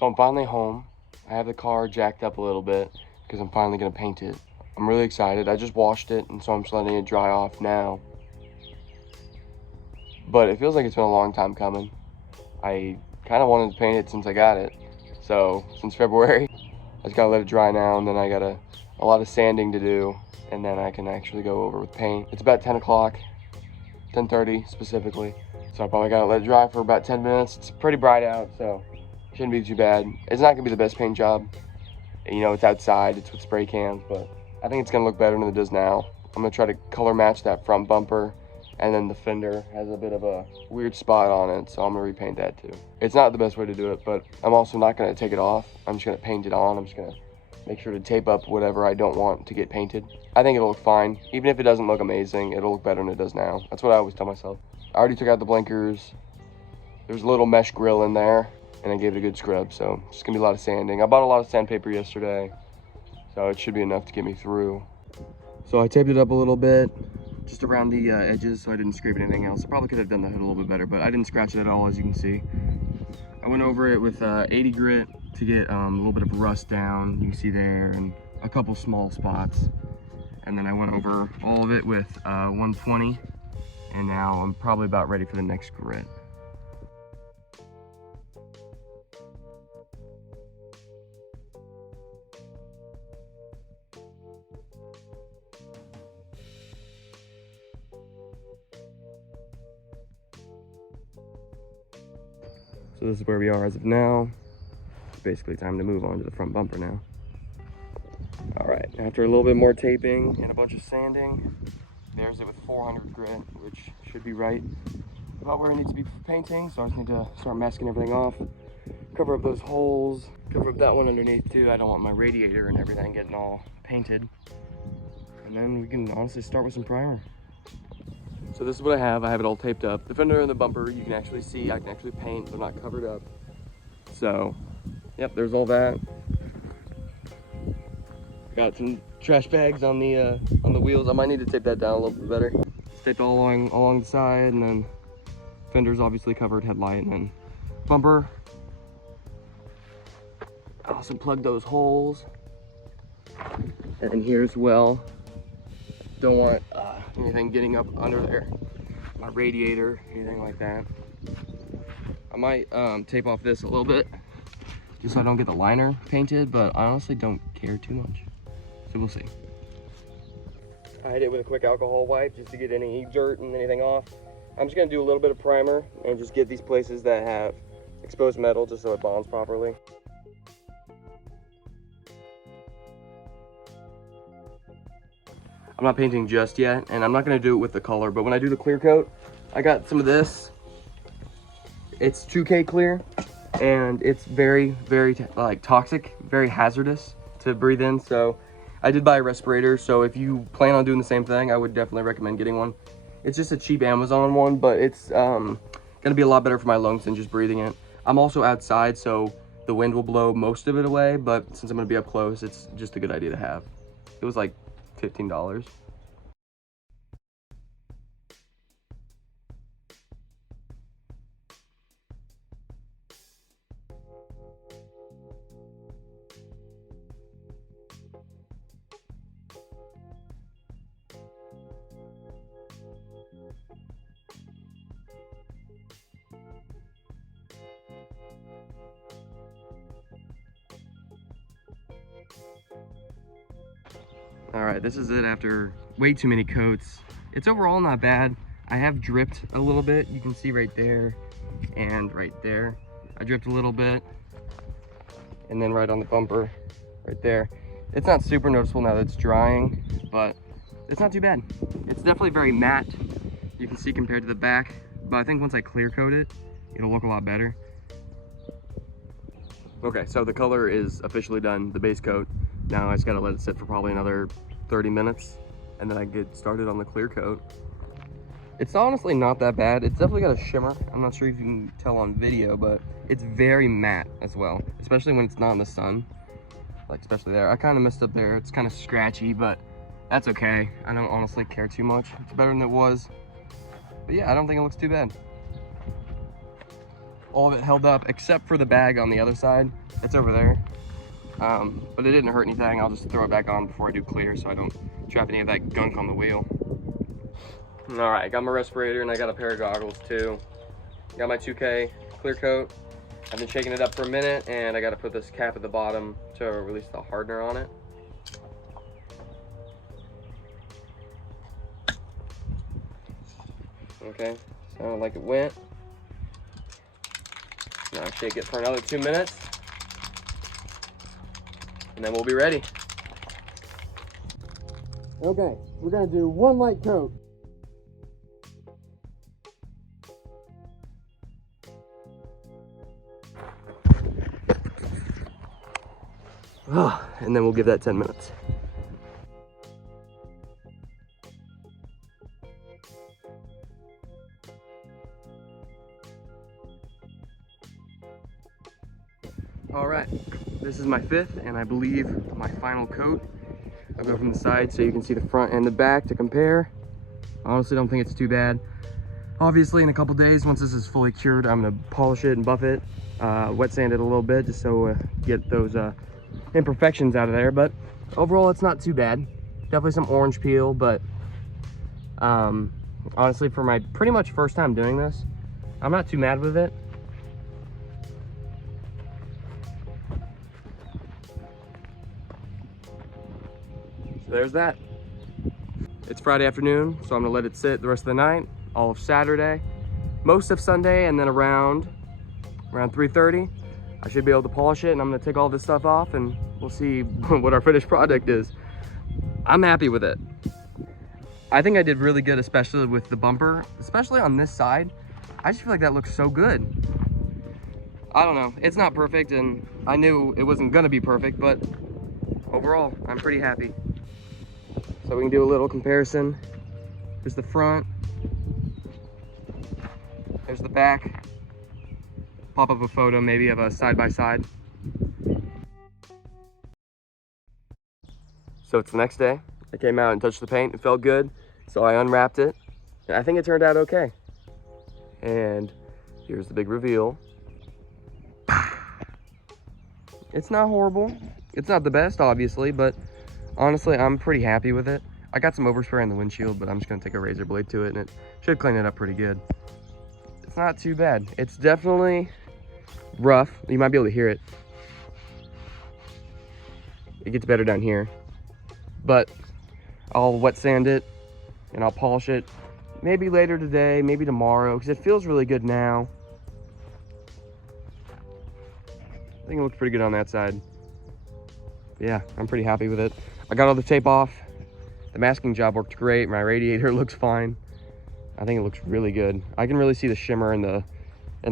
So I'm finally home. I have the car jacked up a little bit because I'm finally gonna paint it. I'm really excited. I just washed it, and so I'm just letting it dry off now. But it feels like it's been a long time coming. I kind of wanted to paint it since I got it. So since February, I just gotta let it dry now, and then I got a lot of sanding to do, and then I can actually go over with paint. It's about 10 o'clock, 10:30 specifically. So I probably gotta let it dry for about 10 minutes. It's pretty bright out, so shouldn't be too bad. It's not gonna be the best paint job. You know, it's outside, it's with spray cans, but I think it's gonna look better than it does now. I'm gonna try to color match that front bumper, and then the fender has a bit of a weird spot on it, so I'm gonna repaint that too. It's not the best way to do it, but I'm also not gonna take it off. I'm just gonna paint it on. I'm just gonna make sure to tape up whatever I don't want to get painted. I think it'll look fine. Even if it doesn't look amazing, it'll look better than it does now. That's what I always tell myself. I already took out the blinkers. There's a little mesh grill in there, and I gave it a good scrub, so it's gonna be a lot of sanding. I bought a lot of sandpaper yesterday, so it should be enough to get me through. So I taped it up a little bit, just around the edges, so I didn't scrape anything else. I probably could have done the hood a little bit better, but I didn't scratch it at all, as you can see. I went over it with 80 grit to get a little bit of rust down, you can see there, and a couple small spots. And then I went over all of it with 120, and now I'm probably about ready for the next grit. So this is where we are as of now. It's basically time to move on to the front bumper now. All right, after a little bit more taping and a bunch of sanding, there's it with 400 grit, which should be right about where it needs to be for painting. So I just need to start masking everything off, cover up those holes, cover up that one underneath too. I don't want my radiator and everything getting all painted. And then we can honestly start with some primer. So this is what I have it all taped up. The fender and the bumper, you can actually see, I can actually paint, they're not covered up. So, yep, there's all that. Got some trash bags on the wheels. I might need to tape that down a little bit better. It's taped all along the side, and then fender's obviously covered, headlight, and then bumper. I also plugged those holes. And then here as well. Don't want anything getting up under there, my radiator, anything like that. I might tape off this a little bit just so I don't get the liner painted, but I honestly don't care too much, so we'll see. I hit it with a quick alcohol wipe just to get any dirt and anything off. I'm just gonna do a little bit of primer and just get these places that have exposed metal just so it bonds properly. I'm not painting just yet, and I'm not gonna do it with the color, but when I do the clear coat, I got some of this. It's 2K clear, and it's very, very like toxic, very hazardous to breathe in. So I did buy a respirator, so if you plan on doing the same thing, I would definitely recommend getting one. It's just a cheap Amazon one, but it's gonna be a lot better for my lungs than just breathing it. I'm also outside, so the wind will blow most of it away, but since I'm gonna be up close, it's just a good idea to have. It was like $15. All right, this is it after way too many coats. It's overall not bad. I have dripped a little bit. You can see right there and right there. I dripped a little bit, and then right on the bumper, right there. It's not super noticeable now that it's drying, but it's not too bad. It's definitely very matte. You can see compared to the back, but I think once I clear coat it, it'll look a lot better. Okay, so the color is officially done, the base coat. Now I just gotta let it sit for probably another 30 minutes, and then I get started on the clear coat. It's honestly not that bad. It's definitely got a shimmer. I'm not sure if you can tell on video, but it's very matte as well, especially when it's not in the sun. Like especially there. I kind of messed up there. It's kind of scratchy, but that's okay. I don't honestly care too much. It's better than it was. But yeah, I don't think it looks too bad. all of it held up except for the bag on the other side. It's over there. But it didn't hurt anything. I'll just throw it back on before I do clear so I don't trap any of that gunk on the wheel. All right, I got my respirator and I got a pair of goggles too. Got my 2K clear coat. I've been shaking it up for a minute and I got to put this cap at the bottom to release the hardener on it. Okay, sounded like it went. Now shake it for another 2 minutes. And then we'll be ready. Okay, we're gonna do one light coat. And then we'll give that 10 minutes. All right, this is my 5th and I believe my final coat. I'll go from the side so you can see the front and the back to compare. Honestly, don't think it's too bad. Obviously, in a couple days, once this is fully cured, I'm gonna polish it and buff it, wet sand it a little bit just so get those imperfections out of there. But overall, it's not too bad. Definitely some orange peel, but honestly, for my pretty much first time doing this, I'm not too mad with it. So there's that. It's Friday afternoon, so I'm gonna let it sit the rest of the night, all of Saturday, most of Sunday, and then around 3:30, I should be able to polish it, and I'm gonna take all this stuff off and we'll see what our finished product is. I'm happy with it. I think I did really good, especially with the bumper, especially on this side. I just feel like that looks so good. I don't know, it's not perfect, and I knew it wasn't gonna be perfect, but overall, I'm pretty happy. So we can do a little comparison. Here's the front. There's the back. Pop up a photo maybe of a side-by-side. So it's the next day. I came out and touched the paint. It felt good. So I unwrapped it. And I think it turned out okay. And here's the big reveal. It's not horrible. It's not the best, obviously, but honestly, I'm pretty happy with it. I got some overspray on the windshield, but I'm just gonna take a razor blade to it and it should clean it up pretty good. It's not too bad. It's definitely rough. You might be able to hear it. It gets better down here. But I'll wet sand it and I'll polish it maybe later today, maybe tomorrow, because it feels really good now. I think it looks pretty good on that side. Yeah, I'm pretty happy with it. I got all the tape off. The masking job worked great. My radiator looks fine. I think it looks really good. I can really see the shimmer in the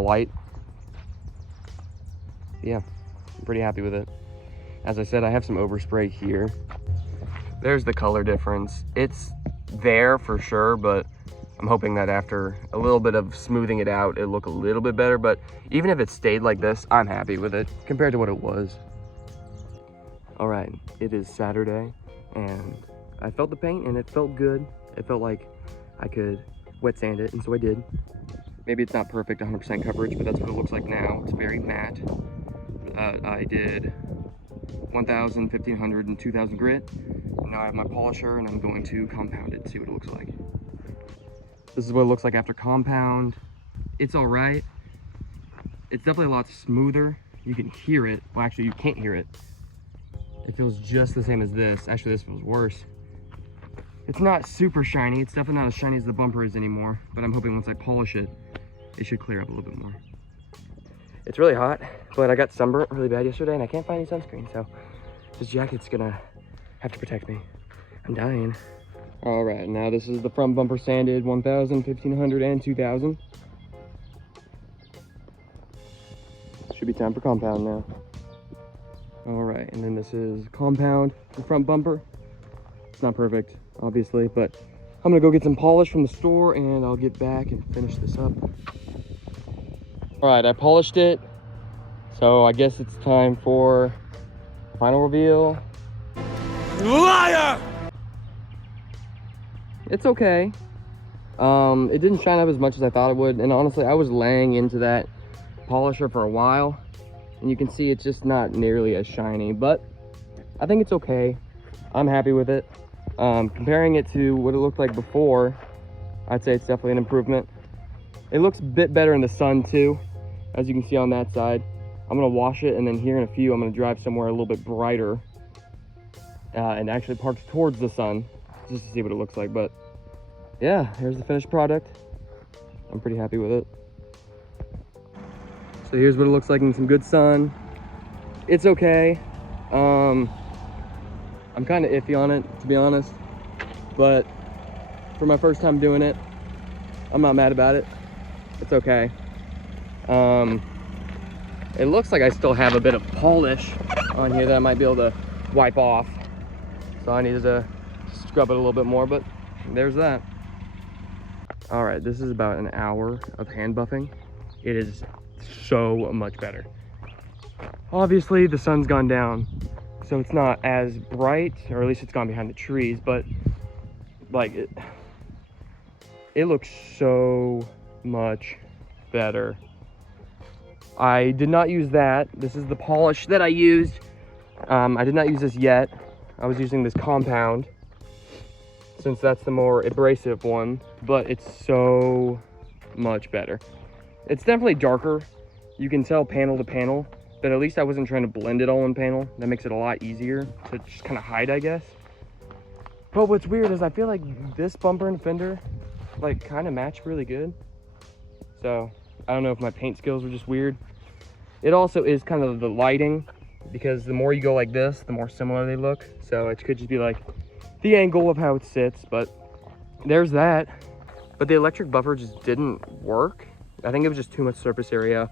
light. Yeah, I'm pretty happy with it. As I said, I have some overspray here. There's the color difference. It's there for sure, but I'm hoping that after a little bit of smoothing it out, it'll look a little bit better. But even if it stayed like this, I'm happy with it compared to what it was. All right, it is Saturday and I felt the paint and it felt good. It felt like I could wet sand it, and so I did. Maybe it's not perfect 100% coverage, but that's what it looks like now. It's very matte. I did 1,000, 1,500, and 2,000 grit. And now I have my polisher and I'm going to compound it, see what it looks like. This is what it looks like after compound. It's all right. It's definitely a lot smoother. You can hear it. Well, actually you can't hear it. It feels just the same as this. Actually, this feels worse. It's not super shiny. It's definitely not as shiny as the bumper is anymore, but I'm hoping once I polish it, it should clear up a little bit more. It's really hot, but I got sunburnt really bad yesterday and I can't find any sunscreen, so this jacket's gonna have to protect me. I'm dying. All right, now this is the front bumper sanded 1,000, 1,500, and 2,000. Should be time for compound now. All right, and then this is compound, the front bumper. It's not perfect, obviously, but I'm gonna go get some polish from the store and I'll get back and finish this up. All right, I polished it. So I guess it's time for final reveal. Liar! It's okay. It didn't shine up as much as I thought it would. And honestly, I was laying into that polisher for a while, and you can see it's just not nearly as shiny, but I think it's okay. I'm happy with it. Comparing it to what it looked like before, I'd say it's definitely an improvement. It looks a bit better in the sun too, as you can see on that side. I'm gonna wash it, and then here in a few, I'm gonna drive somewhere a little bit brighter and actually parked towards the sun just to see what it looks like. But yeah, here's the finished product. I'm pretty happy with it. So here's what it looks like in some good sun. It's okay. I'm kind of iffy on it, to be honest, but for my first time doing it, I'm not mad about it. It's okay. It looks like I still have a bit of polish on here that I might be able to wipe off, so I needed to scrub it a little bit more, but there's that. All right, this is about an hour of hand buffing. It is so much better. Obviously the sun's gone down, so it's not as bright, or at least it's gone behind the trees, but like it looks so much better. I did not use that. This is the polish that I used. I did not use this yet. I was using this compound, since that's the more abrasive one, but it's so much better. It's definitely darker. You can tell panel to panel, but at least I wasn't trying to blend it all in panel. That makes it a lot easier to just kind of hide, I guess. But what's weird is I feel like this bumper and fender like kind of match really good. So I don't know if my paint skills were just weird. It also is kind of the lighting, because the more you go like this, the more similar they look. So it could just be like the angle of how it sits, but there's that. But the electric buffer just didn't work. I think it was just too much surface area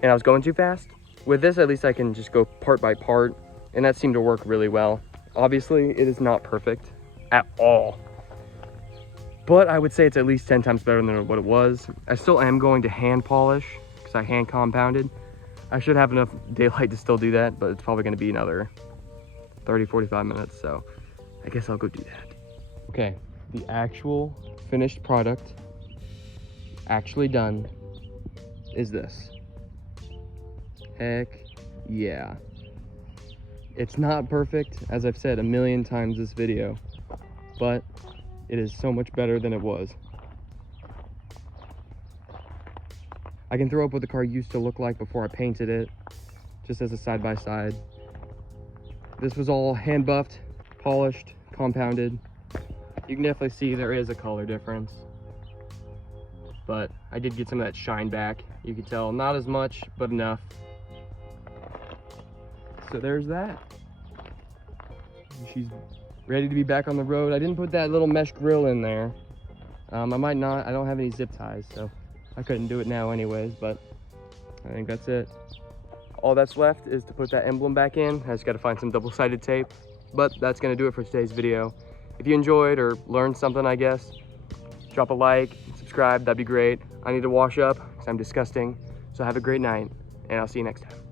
and I was going too fast. With this, at least I can just go part by part, and that seemed to work really well. Obviously, it is not perfect at all, but I would say it's at least 10 times better than what it was. I still am going to hand polish because I hand compounded. I should have enough daylight to still do that, but it's probably going to be another 30-45 minutes, so I guess I'll go do that. Okay, the actual finished product, actually done, is this. Heck yeah. It's not perfect, as I've said a million times this video, but it is so much better than it was. I can throw up what the car used to look like before I painted it, just as a side-by-side. This was all hand buffed, polished, compounded. You can definitely see there is a color difference, but I did get some of that shine back. You can tell, not as much, but enough. So there's that. She's ready to be back on the road. I didn't put that little mesh grill in there. I might not. I don't have any zip ties, so I couldn't do it now anyways, but I think that's it. All that's left is to put that emblem back in. I just got to find some double-sided tape, but that's going to do it for today's video. If you enjoyed or learned something, I guess, drop a like, subscribe, that'd be great. I need to wash up because I'm disgusting. So have a great night, and I'll see you next time.